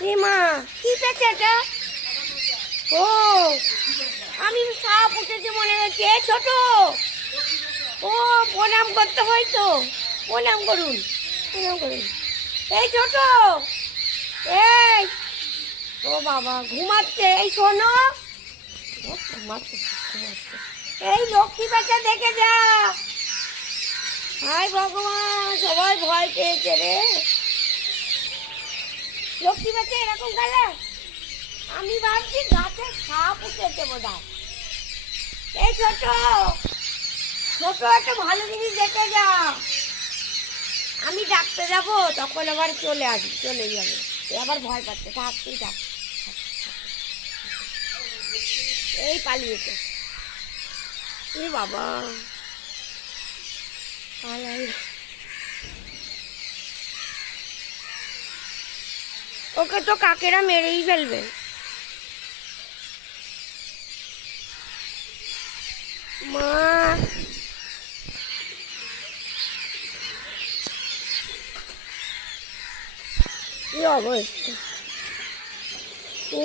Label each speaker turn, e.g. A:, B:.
A: এ মা, কি পেয়েছে এটা? ও, আমি সাপ উঠেছে মনে হচ্ছে। ছোট। ও, প্রণাম করতে হয় তো। প্রণাম করুন প্রণাম করুন। এই ছোট, এই। ও বাবা, ঘুমাচ্ছে। এই শোনো। ঘুমাচ্ছে ঘুমাচ্ছে। এই লক্ষ্মী বাচ্চা দেখে যা। হাই ভগবান, সবাই ভয় পেয়েছে রে। লক্ষ্মী বাচ্চা এরকম গেলে আমি ভাবছি গাছে সাপ উঠেছে বোধ এই ছোট ছোট একটা ভালো জিনিস দেখে যা আমি ডাকতে যাব, তখন আবার চলে আসবি চলে যাবে। আবার ভয় পাচ্ছে, থাক, তুই থাক। এই পালিয়েছে। বাবা, পালাই। ওকে তো কাকেরা মেরেই ফেলবে। মা। কি অবস্থা? ও